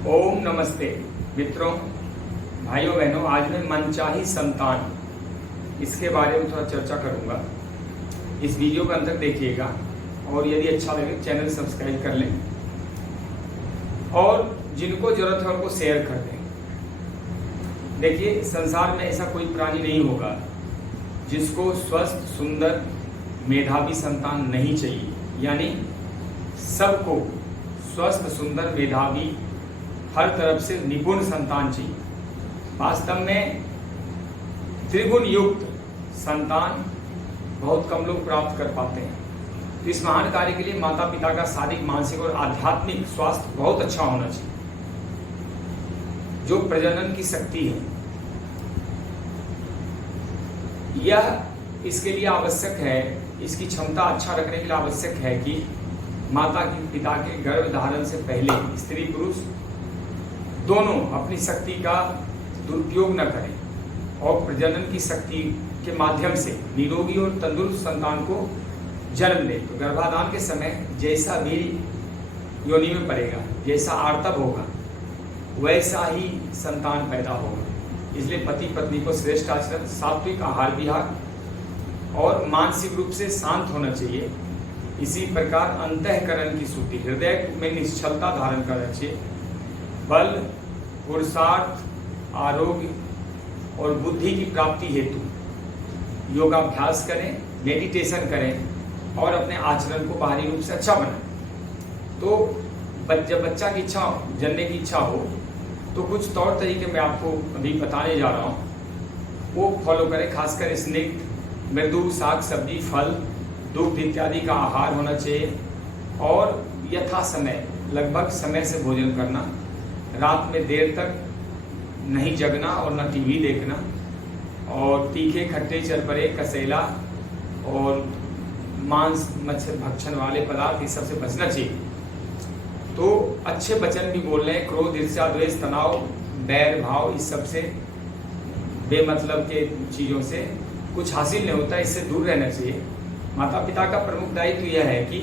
ओम नमस्ते मित्रों, भाइयों बहनों। आज मैं मनचाही संतान इसके बारे में थोड़ा चर्चा करूंगा। इस वीडियो को अंत तक देखिएगा और यदि अच्छा लगे चैनल सब्सक्राइब कर लें और जिनको जरूरत है उनको शेयर कर दें। देखिए, संसार में ऐसा कोई प्राणी नहीं होगा जिसको स्वस्थ, सुंदर, मेधावी संतान नहीं चाहिए। यानी सबको स्वस्थ, सुंदर, मेधावी, हर तरफ से निपुण संतान चाहिए। वास्तव में त्रिगुण युक्त संतान बहुत कम लोग प्राप्त कर पाते हैं। तो इस महान कार्य के लिए माता पिता का शारीरिक, मानसिक और आध्यात्मिक स्वास्थ्य बहुत अच्छा होना चाहिए। जो प्रजनन की शक्ति है, यह इसके लिए आवश्यक है, इसकी क्षमता अच्छा रखने के लिए आवश्यक है कि माता पिता के गर्भ धारण से पहले स्त्री पुरुष दोनों अपनी शक्ति का दुरुपयोग न करें और प्रजनन की शक्ति के माध्यम से निरोगी और तंदुरुस्त संतान को जन्म दें। तो गर्भाधान के समय जैसा वीर्य योनि में पड़ेगा, जैसा आर्तव होगा, वैसा ही संतान पैदा होगा। इसलिए पति पत्नी को श्रेष्ठ आचरण, सात्विक आहार विहार और मानसिक रूप से शांत होना चाहिए। इसी प्रकार अंतःकरण की शुद्धि, हृदय में निश्चलता धारण करना चाहिए। बल, पुरुषार्थ, आरोग्य और बुद्धि की प्राप्ति हेतु योगाभ्यास करें, मेडिटेशन करें और अपने आचरण को बाहरी रूप से अच्छा बनाएं। तो जब बच्चा की इच्छा, जनने की इच्छा हो, तो कुछ तौर तरीके मैं आपको अभी बताने जा रहा हूँ, वो फॉलो करें। खासकर स्निग्ध, मृदु शाक सब्जी, फल, दूध इत्यादि का आहार होना चाहिए और यथा समय, लगभग समय से भोजन करना। रात में देर तक नहीं जगना और न टीवी देखना और तीखे, खट्टे, चरपरे, कसेला और मांस, मच्छर भक्षण वाले पदार्थ, इस सबसे बचना चाहिए। तो अच्छे वचन भी बोल रहे हैं। क्रोध, ईर्ष्या, द्वेष, तनाव, बैर भाव, इस सबसे, बेमतलब के चीजों से कुछ हासिल नहीं होता, इससे दूर रहना चाहिए। माता पिता का प्रमुख दायित्व यह है कि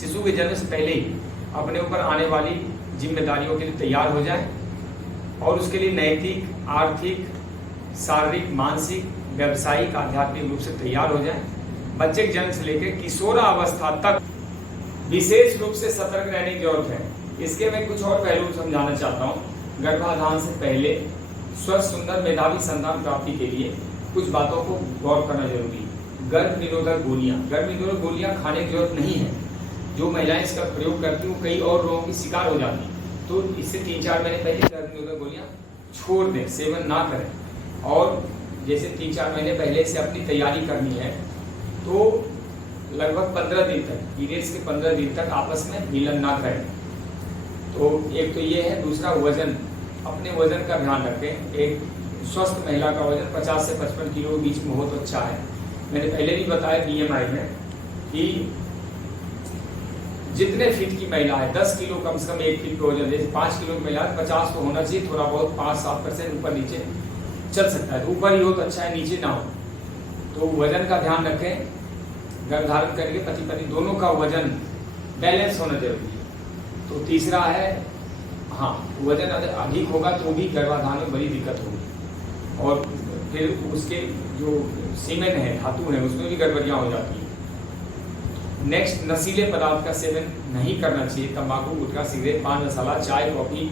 शिशु के जन्म से पहले ही अपने ऊपर आने वाली जिम्मेदारियों के लिए तैयार हो जाए और उसके लिए नैतिक, आर्थिक, शारीरिक, मानसिक, व्यावसायिक, आध्यात्मिक रूप से तैयार हो जाए। बच्चे के जन्म से लेकर किशोरावस्था तक विशेष रूप से सतर्क रहने की जरूरत है। इसके मैं कुछ और पहलू समझाना चाहता हूँ। गर्भाधान से पहले स्वस्थ, सुंदर, मेधावी संतान प्राप्ति के लिए कुछ बातों को गौर करना जरूरी है। गर्भ निरोधक गोलियां, गर्भ निरोधक गोलियां खाने की जरूरत नहीं है। जो महिलाएं इसका प्रयोग करती हैं कई और रोगों की शिकार हो जाती हैं। तो इससे 3-4 महीने पहले गर्भ निरोधक गोलियां छोड़ दें, सेवन ना करें। और जैसे 3-4 महीने पहले से अपनी तैयारी करनी है, तो लगभग 15 दिन तक, पीरियड्स के 15 दिन तक आपस में मिलन ना करें। तो एक तो ये है। दूसरा, वजन, अपने वजन का ध्यान रखें। एक स्वस्थ महिला का वजन 50 से 55 किलो के बीच में हो तो अच्छा है। मैंने पहले भी बताया BMI में कि जितने फीट की महिला है, 10 किलो कम से कम 1 फीट का वजन, जैसे 5 किलो की महिला है, 50 तो होना चाहिए। थोड़ा बहुत 5-7% ऊपर नीचे चल सकता है, तो ऊपर ही हो तो अच्छा है, नीचे ना हो। तो वजन का ध्यान रखें। गर्भधारण करके पति पत्नी दोनों का वजन बैलेंस होना जरूरी है। तो तीसरा है, हाँ, वजन अधिक होगा तो भी गर्भाधान में बड़ी दिक्कत होगी और फिर उसके जो सीमेन है, धातु है, उसमें भी गड़बड़ियाँ हो जाती है। नेक्स्ट, नशीले पदार्थ का सेवन नहीं करना चाहिए। तंबाकू, गुटखा, सिगरेट, पान मसाला, चाय, कॉफी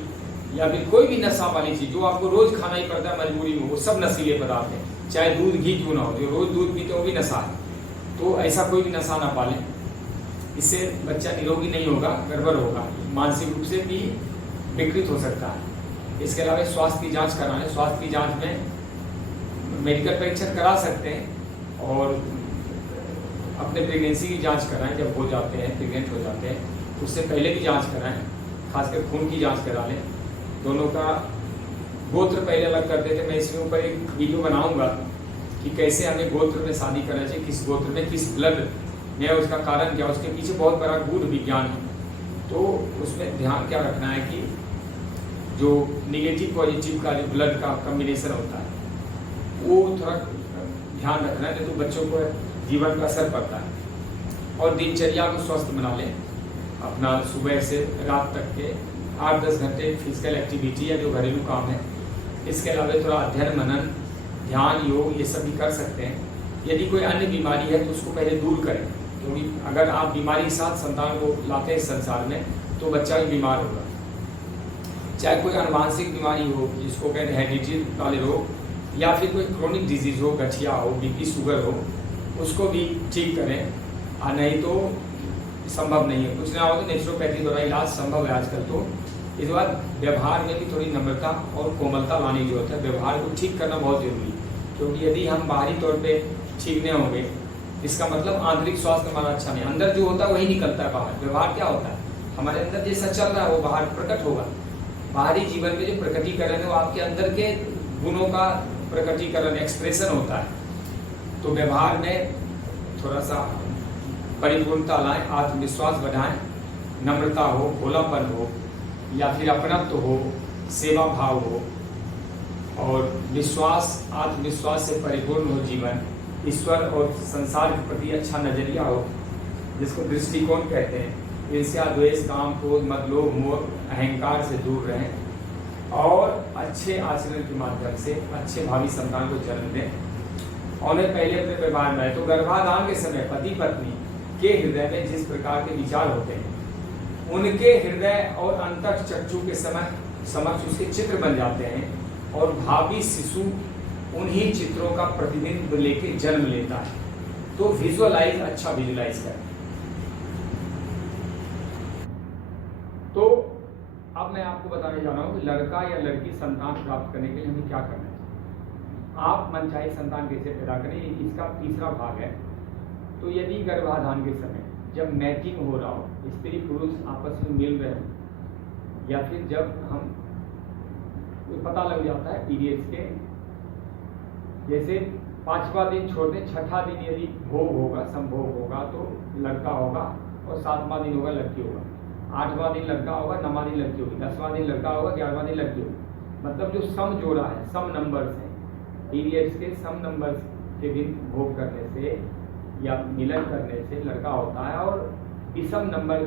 या फिर कोई भी नशा वाली चीज जो आपको रोज खाना ही पड़ता है मजबूरी में, वो सब नशीले पदार्थ है। चाहे दूध, घी क्यों ना हो, जो रोज दूध पीते हो वो भी नशा है। तो ऐसा कोई भी नशा ना पालें, इससे बच्चा निरोगी नहीं होगा, गड़बड़ होगा, मानसिक रूप से भी विकृत हो सकता है। इसके अलावा स्वास्थ्य की जाँच कराएं। स्वास्थ्य की जाँच में मेडिकल परीक्षण करा सकते हैं और अपने प्रेगनेंसी की जांच कराएं। जब हो जाते हैं, प्रेग्नेंट हो जाते हैं, उससे पहले भी जांच कराएं। खासकर खून की जांच करा लें। दोनों का गोत्र पहले अलग कर देते। मैं इसके ऊपर एक वीडियो बनाऊंगा कि कैसे हमें गोत्र में शादी करना चाहिए, किस गोत्र में, किस ब्लड में, उसका कारण क्या, उसके पीछे बहुत बड़ा गूढ़ विज्ञान है। तो उसमें ध्यान क्या रखना है कि जो निगेटिव पॉजिटिव का जो ब्लड का कॉम्बिनेशन होता है वो थोड़ा ध्यान रखना है, नहीं तो बच्चों को जीवन का असर पड़ता है। और दिनचर्या को स्वस्थ बना लें। अपना सुबह से रात तक के 8-10 घंटे फिजिकल एक्टिविटी या जो घरेलू काम है, इसके अलावा थोड़ा अध्ययन, मनन, ध्यान, योग ये सब भी कर सकते हैं। यदि कोई अन्य बीमारी है तो उसको पहले दूर करें, क्योंकि अगर आप बीमारी के साथ संतान को लाते हैं संसार में तो बच्चा भी बीमार होगा। चाहे कोई अनुवांशिक बीमारी हो, जिसको कहते हैं हेरिडिटी वाले रोग, या फिर कोई क्रोनिक डिजीज हो, गठिया हो, बीपी शुगर हो, उसको भी ठीक करें। नहीं तो संभव नहीं है, कुछ ना हो तो नेचुरोपैथी द्वारा इलाज संभव है आजकल। तो इस बार व्यवहार में भी थोड़ी नम्रता और कोमलता लाने की जरूरत है। व्यवहार को ठीक करना बहुत जरूरी है, क्योंकि यदि हम बाहरी तौर पे ठीक नहीं होंगे, इसका मतलब आंतरिक स्वास्थ्य हमारा अच्छा नहीं, अंदर जो होता है वही निकलता है बाहर। व्यवहार क्या होता है, हमारे अंदर जैसा चल रहा है वो बाहर प्रकट होगा। बाहरी जीवन में जो प्रकटीकरण है वो आपके अंदर के गुणों का प्रकटीकरण, एक्सप्रेशन होता है। तो व्यवहार में थोड़ा सा परिपूर्णता लाएं, आत्मविश्वास बढ़ाएं, नम्रता हो, भोलापन हो, या फिर अपनत्व हो, सेवा भाव हो, और विश्वास, आत्मविश्वास से परिपूर्ण हो जीवन, ईश्वर और संसार के प्रति अच्छा नजरिया हो, जिसको दृष्टिकोण कहते हैं। ईर्ष्या, द्वेष, काम, क्रोध, मद, लोभ, मोह, अहंकार से दूर रहें और अच्छे आचरण के माध्यम से अच्छे भावी संतान को जन्म दें। और पहले अपने व्यवहार में तो गर्भाधान के समय पति पत्नी के हृदय में जिस प्रकार के विचार होते हैं, उनके हृदय और अंतः चक्षु के समक्ष उसके चित्र बन जाते हैं, और भावी शिशु उन्हीं चित्रों का प्रतिबिंब लेके जन्म लेता है। तो विजुअलाइज, अच्छा विजुअलाइज करें। तो अब मैं आपको बताने जा रहा हूँ कि लड़का या लड़की संतान प्राप्त करने के लिए हमें क्या करना है। आप मनचाही संतान कैसे पैदा करें, इसका तीसरा भाग है। तो यदि गर्भाधान के समय जब मैचिंग हो रहा हो, स्त्री पुरुष आपस में मिल रहे हो, या फिर जब हम पता लग जाता है पीरियड्स के, जैसे 5वां दिन छोड़ते, 6ठा दिन यदि भोग होगा, संभोग होगा तो लड़का होगा, और 7वां दिन होगा लड़की होगा, 8वां दिन लड़का होगा, 9वां दिन लड़की होगी, 10वां दिन लड़का होगा, 11वां दिन लड़की होगी। मतलब जो सम जोड़ा है, सम नंबर्स हैं, पीरियड्स के सम नंबर्स के दिन भोग करने से या मिलन करने से लड़का होता है, और विषम नंबर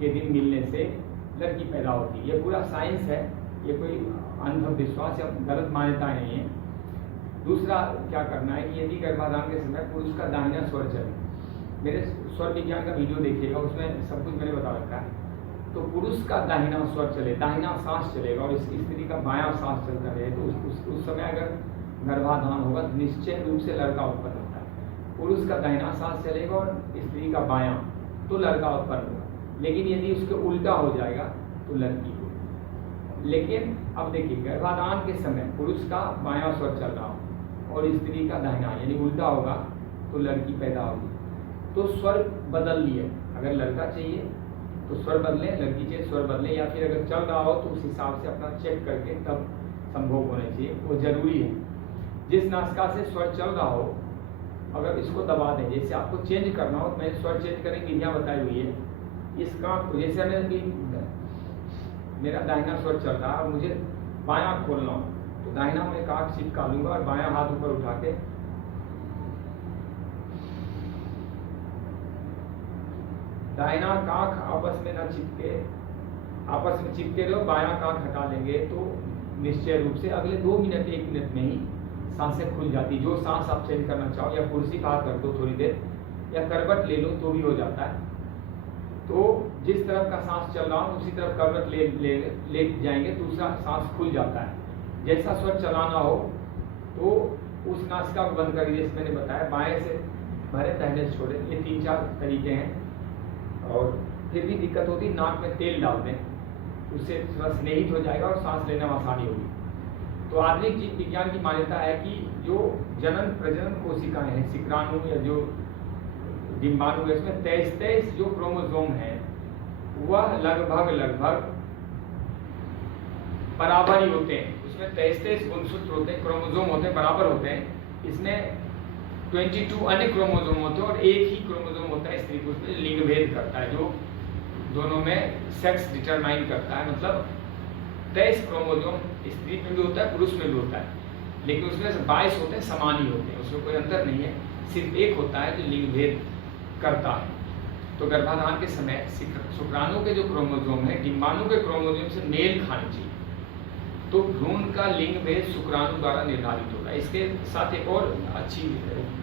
के दिन मिलने से लड़की पैदा होती है। ये पूरा साइंस है, ये कोई अंधविश्वास या गलत मान्यताएं नहीं है। दूसरा क्या करना है कि यदि गर्भाधान के समय पुरुष का दाहिना स्वर चले, मेरे स्वर विज्ञान का वीडियो देखिएगा, उसमें सब कुछ मैंने बता रखा है। तो पुरुष का दाहिना स्वर चले, दाहिना सांस चलेगा, और स्त्री का बायां सांस चलता रहे, तो उस समय अगर गर्भाधान होगा तो निश्चय रूप से लड़का उत्पन्न होता है। पुरुष का दाहिना सांस चलेगा और स्त्री का बायां, तो लड़का उत्पन्न होगा। लेकिन यदि उसके उल्टा हो जाएगा तो लड़की होगी। लेकिन अब देखिए, गर्भाधान के समय पुरुष का बायां स्वर चल रहा हो और स्त्री का दाहिना, यानी उल्टा होगा, तो लड़की पैदा होगी। तो स्वर बदल लिए, अगर लड़का चाहिए तो स्वर बदलें, लड़की चाहिए स्वर बदलें, या फिर अगर चल रहा हो तो उस हिसाब से अपना चेक करके तब संभोग होने चाहिए, वो जरूरी है। जिस नासिका से स्वर चल रहा हो, अगर इसको दबा दें, जैसे आपको चेंज करना हो, मैं स्वर चेंज करने की विधियाँ बताई हुई है। इसका जैसे मैं मेरा दाहिना स्वर चल रहा है और मुझे बायां खोलना हो, तो दाहिना मैं काट चिपका लूंगा और बायां हाथ ऊपर उठा के दाहिना काख आपस में ना चिपके, आपस में चिपके रहो, बायां काख हटा लेंगे तो निश्चय रूप से अगले 2 मिनट 1 मिनट में ही सांसें खुल जाती। जो सांस आप चेंज करना चाहो, या कुर्सी पार कर दो थोड़ी देर, या करवट ले लो तो भी हो जाता है। तो जिस तरफ का सांस चल रहा हो उसी तरफ करवट ले जाएंगे, दूसरा सांस खुल जाता है। जैसा स्वर चलाना हो तो उस नासिका को बंद करिए, जैसे मैंने बताया, बाएं से भरे दाहिने से छोड़े। ये 3-4 तरीके हैं। और फिर भी दिक्कत होती, नाक में तेल डाल दें, उससे थोड़ा स्नेहित हो जाएगा और सांस लेने में आसानी होगी। तो आधुनिक जीव विज्ञान की मान्यता है कि जो जनन प्रजनन कोशिकाएं हैं, शुक्राणु या जो डिम्बाणु है, इसमें 23 जो क्रोमोसोम है वह लगभग बराबर ही होते हैं। उसमें 23 गुणसूत्र होते हैं, क्रोमोसोम होते हैं, बराबर होते हैं। इसमें 22 अन्य क्रोमोसोम होते हैं और एक ही क्रोमोसोम होता है स्त्री पुरुष में, लिंग भेद करता है, जो दोनों में सेक्स डिटरमाइन करता है। मतलब 23 क्रोमोसोम स्त्री में भी होता है, पुरुष में भी होता है, लेकिन उसमें से 22 होते हैं, समान ही होते हैं, उसमें कोई अंतर नहीं है। सिर्फ एक होता है जो लिंग भेद करता है। तो गर्भाधान के समय शुक्राणु के जो क्रोमोसोम है डिंबाणु के क्रोमोसोम से मेल खाने चाहिए, तो भ्रूण का लिंग भेद शुक्राणु द्वारा निर्धारित होगा। इसके साथ एक और अच्छी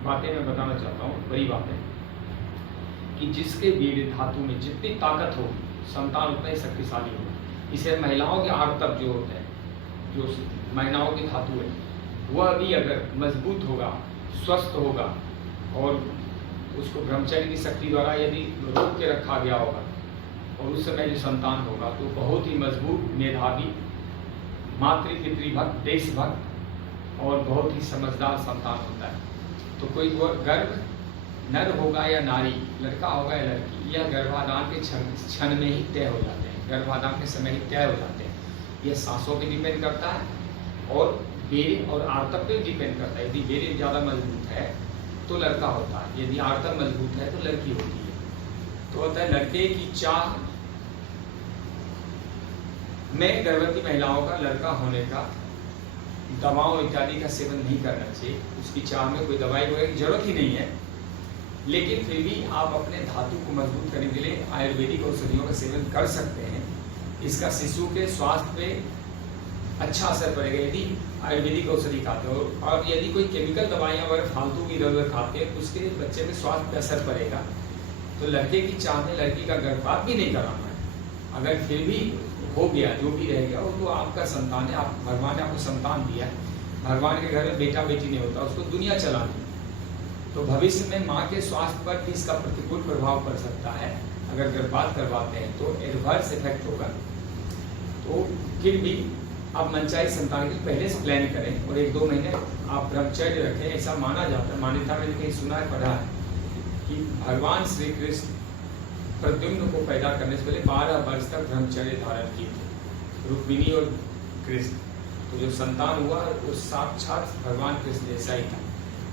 बातें मैं बताना चाहता हूँ, बड़ी बात है कि जिसके वीर्य धातु में जितनी ताकत होगी संतान उतना ही शक्तिशाली होगा। इसे महिलाओं के आर्तव जो होते हैं, जो महिलाओं की धातु है, वह भी अगर मजबूत होगा, स्वस्थ होगा और उसको ब्रह्मचर्य की शक्ति द्वारा यदि रोक के रखा गया होगा और उस समय जो संतान होगा तो बहुत ही मजबूत, मेधावी, मातृ पितृभक्त, देशभक्त और बहुत ही समझदार संतान होता है। तो कोई गर्भ नर होगा या नारी, लड़का होगा या लड़की, यह गर्भाधान के क्षण में ही तय हो जाते हैं, गर्भाधान के समय ही तय हो जाते हैं। यह सांसों पे डिपेंड करता है और वीर्य और आर्तव पे डिपेंड करता है। यदि वीर्य ज़्यादा मजबूत है तो लड़का होता है, यदि आर्तव मजबूत है तो लड़की होती है। तो होता है लड़के की चाह में गर्भवती महिलाओं का लड़का होने का दवाओं इत्यादि का सेवन नहीं करना चाहिए। उसकी चाह में कोई दवाई वगैरह की जरूरत ही नहीं है, लेकिन फिर भी आप अपने धातु को मजबूत करने के लिए आयुर्वेदिक औषधियों का सेवन कर सकते हैं। इसका शिशु के स्वास्थ्य पे अच्छा असर पड़ेगा यदि आयुर्वेदिक औषधि खाते हो, और यदि कोई केमिकल दवाइयाँ वगैरह फालतू की इधर उधर खाते हैं तो उसके बच्चे में स्वास्थ्य पे असर पड़ेगा। तो लड़के की चाह में लड़की का गर्भपात भी नहीं कराना है। अगर फिर भी हो गया, जो भी रह गया वो तो आपका संतान है, आप भगवान ने आपको संतान दिया है। भगवान के घर में बेटा बेटी नहीं होता, उसको दुनिया चलानी। तो भविष्य में माँ के स्वास्थ्य पर भी इसका प्रतिकूल प्रभाव पड़ सकता है। अगर गर्भपात करवाते हैं तो एडवर्स इफेक्ट होगा। तो फिर भी आप मनचाही संतान के पहले से प्लान करें और 1-2 महीने आप ब्रह्मचर्य रखें। ऐसा माना जाता है, मान्यता में कहीं सुना है, पढ़ा है कि भगवान श्री कृष्ण प्रद्युम्न को पैदा करने से पहले 12 वर्ष तक ब्रह्मचर्य धारण किए थे, रुक्मिणी और कृष्ण। तो जो संतान हुआ वो साक्षात भगवान कृष्ण जैसा ही था।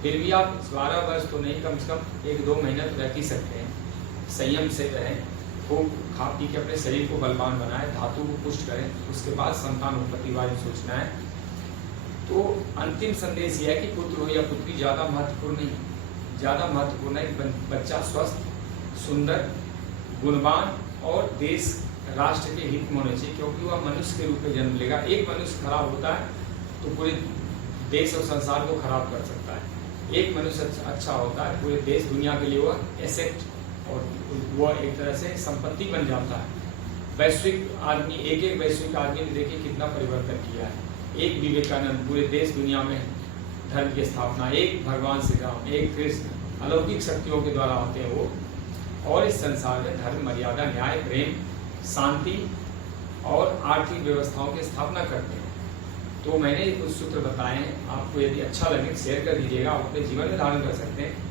फिर भी आप 12 वर्ष तो नहीं, कम से कम 1-2 महीना तो रख ही सकते हैं। संयम से रहें, खूब खा पी के अपने शरीर को बलवान बनाएं, धातु को पुष्ट करें, उसके बाद संतान उत्पत्ति बारे सोचना है। तो अंतिम संदेश यह है कि पुत्र हो या पुत्री ज़्यादा महत्वपूर्ण नहीं, ज़्यादा महत्वपूर्ण है कि बच्चा स्वस्थ, सुंदर, गुणवान और देश राष्ट्र के हित में होने चाहिए, क्योंकि वह मनुष्य के रूप में जन्म लेगा। एक मनुष्य खराब होता है तो पूरे देश और संसार को खराब कर सकता है। एक मनुष्य अच्छा होता है, पूरे देश दुनिया के लिए वह एसेट और वह एक तरह से संपत्ति बन जाता है। वैश्विक आदमी, एक वैश्विक आदमी ने देखिए कितना परिवर्तन किया है। एक विवेकानंद पूरे देश दुनिया में धर्म की स्थापना, एक भगवान श्री राम, एक कृष्ण, अलौकिक शक्तियों के द्वारा होते हैं वो, और इस संसार में धर्म, मर्यादा, न्याय, प्रेम, शांति और आर्थिक व्यवस्थाओं की स्थापना करते हैं। तो मैंने कुछ सूत्र बताए हैं, आपको यदि अच्छा लगे शेयर कर दीजिएगा, आप अपने जीवन में धारण कर सकते हैं।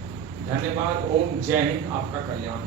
धन्यवाद। ओम जय हिंद। आपका कल्याण।